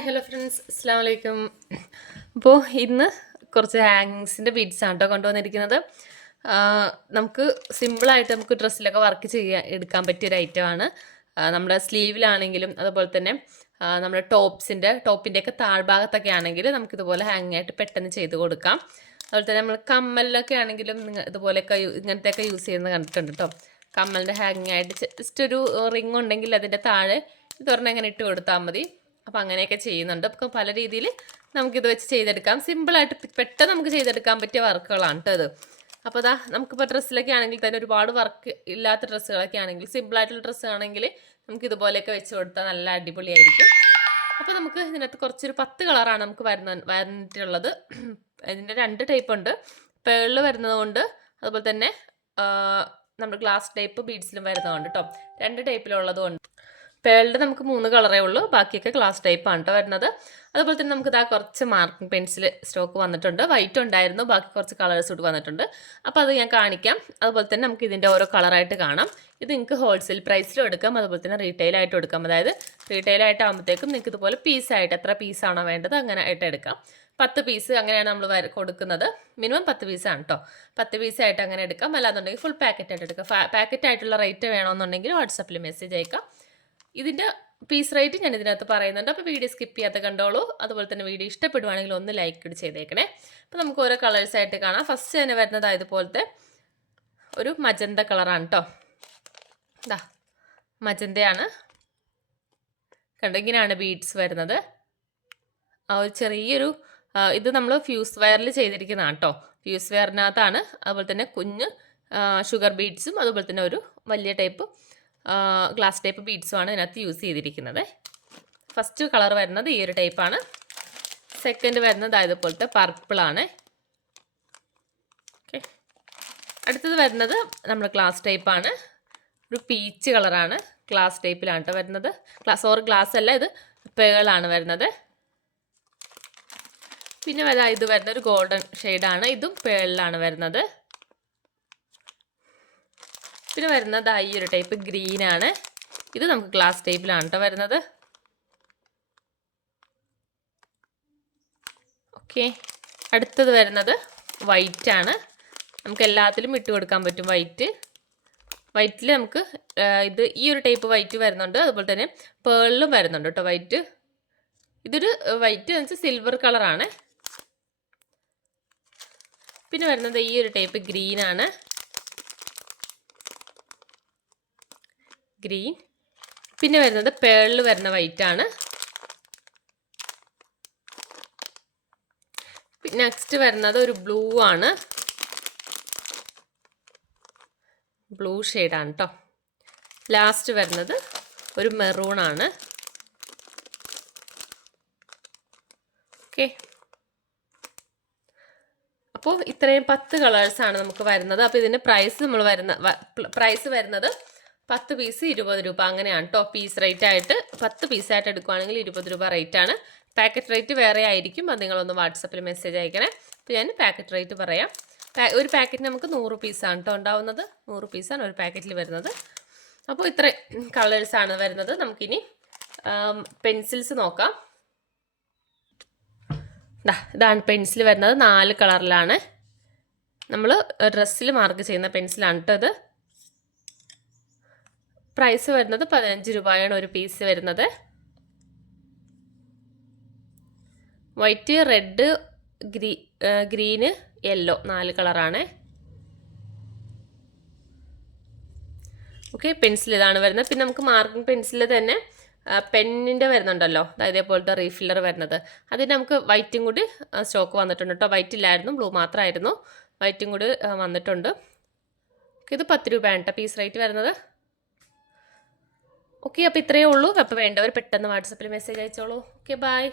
Hi hello friends, അസ്സാം വലൈക്കും. അപ്പോൾ ഇന്ന് കുറച്ച് ഹാങ്ങിങ്സിൻ്റെ ബീഡ്സ് ആണ് കേട്ടോ കൊണ്ടുവന്നിരിക്കുന്നത്. നമുക്ക് സിമ്പിളായിട്ട് നമുക്ക് ഡ്രസ്സിലൊക്കെ വർക്ക് എടുക്കാൻ പറ്റിയൊരു ഐറ്റമാണ്. നമ്മുടെ സ്ലീവിലാണെങ്കിലും അതുപോലെ തന്നെ നമ്മുടെ ടോപ്പിൻ്റെയൊക്കെ താഴ്ഭാഗത്തൊക്കെ ആണെങ്കിൽ നമുക്കിതുപോലെ ഹാങ് ആയിട്ട് പെട്ടെന്ന് ചെയ്ത് കൊടുക്കാം. അതുപോലെ തന്നെ നമ്മൾ കമ്മലിലൊക്കെ ആണെങ്കിലും ഇതുപോലെയൊക്കെ ഇങ്ങനത്തെയൊക്കെ യൂസ് ചെയ്യുന്നത് കണ്ടിട്ടുണ്ട് കേട്ടോ. കമ്മലിൻ്റെ ഹാങ്ങിങ് ആയിട്ട് ജസ്റ്റ് ഒരു റിങ് ഉണ്ടെങ്കിൽ അതിൻ്റെ താഴെ ഇതൊരെണ്ണം ഇങ്ങനെ ഇട്ട് കൊടുത്താൽ മതി. അപ്പോൾ അങ്ങനെയൊക്കെ ചെയ്യുന്നുണ്ട്. അപ്പോൾ പല രീതിയിൽ നമുക്കിത് വെച്ച് ചെയ്തെടുക്കാം. സിമ്പിളായിട്ട് പെട്ടെന്ന് നമുക്ക് ചെയ്തെടുക്കാൻ പറ്റിയ വർക്കുകളാണ് കേട്ടോ ഇത്. അപ്പോൾ അതാ നമുക്കിപ്പോൾ ഡ്രസ്സിലൊക്കെ ആണെങ്കിൽ തന്നെ ഒരുപാട് വർക്ക് ഇല്ലാത്ത ഡ്രസ്സുകളൊക്കെ ആണെങ്കിൽ, സിമ്പിളായിട്ടുള്ള ഡ്രസ്സ് ആണെങ്കിൽ നമുക്ക് ഇതുപോലെയൊക്കെ വെച്ച് കൊടുത്താൽ നല്ല അടിപൊളിയായിരിക്കും. അപ്പോൾ നമുക്ക് ഇതിനകത്ത് കുറച്ചൊരു 10 കളറാണ് നമുക്ക് വന്നിട്ടുള്ളത്. ഇതിൻ്റെ 2 ടൈപ്പ് ഉണ്ട്. പേളിൽ വരുന്നതുകൊണ്ട് അതുപോലെ തന്നെ നമ്മൾ ഗ്ലാസ് ടൈപ്പ് ബീഡ്സിലും വരുന്നതുകൊണ്ട് കേട്ടോ. 2 ടൈപ്പിലുള്ളതുകൊണ്ട്. പേളിൻ്റെ നമുക്ക് 3 കളറേ ഉള്ളൂ, ബാക്കിയൊക്കെ ഗ്ലാസ് ടൈപ്പാണ് കേട്ടോ വരുന്നത്. അതുപോലെ തന്നെ നമുക്ക് ഇതാ കുറച്ച് മാർക്കിംഗ് പെൻസിൽ സ്റ്റോക്ക് വന്നിട്ടുണ്ട്. വൈറ്റ് ഉണ്ടായിരുന്നു, ബാക്കി കുറച്ച് കളേഴ്സ് കൂടി വന്നിട്ടുണ്ട്. അപ്പോൾ അത് ഞാൻ കാണിക്കാം. അതുപോലെ തന്നെ നമുക്ക് ഇതിൻ്റെ ഓരോ കളറായിട്ട് കാണാം. ഇത് നിങ്ങൾക്ക് ഹോൾസെയിൽ പ്രൈസിലും എടുക്കാം, അതുപോലെ തന്നെ റീറ്റെയിലായിട്ടും എടുക്കാം. അതായത് റീറ്റെയിലായിട്ട് ആകുമ്പോഴത്തേക്കും നിങ്ങൾക്ക് ഇതുപോലെ പീസായിട്ട് എത്ര പീസാണോ വേണ്ടത് അങ്ങനെ ആയിട്ട് എടുക്കാം. 10 പീസ് അങ്ങനെയാണ് നമ്മൾ കൊടുക്കുന്നത്. മിനിമം 10 പീസാണ് കേട്ടോ. 10 പീസായിട്ട് അങ്ങനെ എടുക്കാം. അല്ലാന്നുണ്ടെങ്കിൽ ഫുൾ പാക്കറ്റായിട്ട് എടുക്കാം. പാക്കറ്റായിട്ടുള്ള റേറ്റ് വേണമെന്നുണ്ടെങ്കിൽ വാട്സപ്പിൽ മെസ്സേജ് അയക്കാം. ഇതിൻ്റെ പീസ് റേറ്റ് ഞാൻ ഇതിനകത്ത് പറയുന്നുണ്ട്. അപ്പോൾ വീഡിയോ സ്കിപ്പ് ചെയ്യാത്ത കണ്ടോളൂ. അതുപോലെ തന്നെ വീഡിയോ ഇഷ്ടപ്പെടുവാണെങ്കിൽ ഒന്ന് ലൈക്ക് ചെയ്തേക്കണേ. അപ്പോൾ നമുക്ക് ഓരോ കളേഴ്സായിട്ട് കാണാം. ഫസ്റ്റ് തന്നെ വരുന്നത് ഇതുപോലത്തെ ഒരു മജന്ത കളറാണ് കേട്ടോ. ഇതാ മജന്തയാണ് കണ്ടോ. ഇങ്ങനെയാണ് ബീഡ്സ് വരുന്നത്. ഒരു ചെറിയൊരു ഇത് നമ്മൾ ഫ്യൂസ് വയറിൽ ചെയ്തിരിക്കുന്നതാണ് കേട്ടോ. ഫ്യൂസ് വയറിനകത്താണ്. അതുപോലെ തന്നെ കുഞ്ഞ് ഷുഗർ ബീഡ്സും അതുപോലെ തന്നെ ഒരു വലിയ ടൈപ്പ് ഗ്ലാസ് ടൈപ്പ് ബീഡ്സുമാണ് ഇതിനകത്ത് യൂസ് ചെയ്തിരിക്കുന്നത്. ഫസ്റ്റ് കളർ വരുന്നത് ഈ ഒരു ടൈപ്പാണ്. സെക്കൻഡ് വരുന്നത് ഇതുപോലത്തെ പർപ്പിളാണ്. ഓക്കെ, അടുത്തത് വരുന്നത് നമ്മൾ ഗ്ലാസ് ടൈപ്പാണ്. ഒരു പീച്ച് കളറാണ്. ഗ്ലാസ് ടൈപ്പിലാണ് കേട്ടോ വരുന്നത്. ഗ്ലാസ് അല്ല, ഇത് പേളാണ് വരുന്നത്. പിന്നെ ഇത് വരുന്ന ഒരു ഗോൾഡൻ ഷെയ്ഡാണ്. ഇതും പേളിലാണ് വരുന്നത്. പിന്നെ വരുന്നത് ഈ ഒരു ടൈപ്പ് ഗ്രീനാണ്. ഇത് നമുക്ക് ഗ്ലാസ് ടൈപ്പിലാണ് കേട്ടോ വരുന്നത്. ഓക്കെ, അടുത്തത് വരുന്നത് വൈറ്റ് ആണ്. നമുക്ക് എല്ലാത്തിലും ഇട്ട് കൊടുക്കാൻ പറ്റും വൈറ്റിൽ നമുക്ക് ഇത് ഈ ഒരു ടൈപ്പ് വൈറ്റ് വരുന്നുണ്ട്. അതുപോലെ തന്നെ പേളിലും വരുന്നുണ്ട് കേട്ടോ വൈറ്റ്. ഇതൊരു വൈറ്റ് എന്ന് വെച്ചാൽ സിൽവർ കളറാണ്. പിന്നെ വരുന്നത് ഈ ഒരു ടൈപ്പ് ഗ്രീനാണ്. ഗ്രീൻ. പിന്നെ വരുന്നത് പേളിൽ വരുന്ന വൈറ്റ് ആണ്. നെക്സ്റ്റ് വരുന്നത് ഒരു ബ്ലൂ ആണ്. ബ്ലൂ ഷെയ്ഡാണ് കേട്ടോ. ലാസ്റ്റ് വരുന്നത് ഒരു മെറൂൺ ആണ്. ഓക്കെ, അപ്പോൾ ഇത്രയും 10 കളേഴ്സാണ് നമുക്ക് വരുന്നത്. അപ്പോൾ ഇതിൻ്റെ പ്രൈസ് വരുന്നത് 10 പീസ് 20 രൂപ അങ്ങനെയാണ് കേട്ടോ. പീസ് റേറ്റ് ആയിട്ട് 10 പീസായിട്ട് എടുക്കുകയാണെങ്കിൽ 20 രൂപ റേറ്റാണ്. പാക്കറ്റ് റേറ്റ് വേറെ ആയിരിക്കും. അത് നിങ്ങളൊന്ന് വാട്സപ്പിൽ മെസ്സേജ് അയക്കണേ. അപ്പോൾ ഞാൻ പാക്കറ്റ് റേറ്റ് പറയാം. ഒരു പാക്കറ്റ് നമുക്ക് 100 പീസാണ് കേട്ടോ ഉണ്ടാവുന്നത്. 100 പീസാണ് ഒരു പാക്കറ്റിൽ വരുന്നത്. അപ്പോൾ ഇത്ര കളേഴ്സാണ് വരുന്നത്. നമുക്കിനി പെൻസിൽസ് നോക്കാം. ഇതാണ് പെൻസിൽ വരുന്നത്. 4 കളറിലാണ്. നമ്മൾ ഡ്രസ്സിൽ മാർക്ക് ചെയ്യുന്ന പെൻസിലാണ് കേട്ടോ ഇത്. പ്രൈസ് വരുന്നത് 15 രൂപയാണ് ഒരു പീസ് വരുന്നത്. വൈറ്റ്, റെഡ്, ഗ്രീന്, യെല്ലോ 4 കളറാണ്. ഓക്കെ, പെൻസിൽ ഇതാണ് വരുന്നത്. പിന്നെ നമുക്ക് മാർക്കിംഗ് പെൻസിൽ തന്നെ പെന്നിൻ്റെ വരുന്നുണ്ടല്ലോ, ഇതേപോലത്തെ റീഫില്ലർ വരുന്നത്. അതിന് നമുക്ക് വൈറ്റും കൂടി സ്റ്റോക്ക് വന്നിട്ടുണ്ട് കേട്ടോ. വൈറ്റ് ഇല്ലായിരുന്നു, ബ്ലൂ മാത്രമായിരുന്നു. വൈറ്റും കൂടി വന്നിട്ടുണ്ട്. ഇത് 10 രൂപയാണ് കേട്ടോ പീസ് റേറ്റ് വരുന്നത്. ഓക്കെ, അപ്പോൾ ഇത്രയേ ഉള്ളൂ. അപ്പോൾ വേണ്ടവർ പെട്ടെന്ന് വാട്സപ്പിൽ മെസ്സേജ് അയച്ചോളൂ. Okay, by.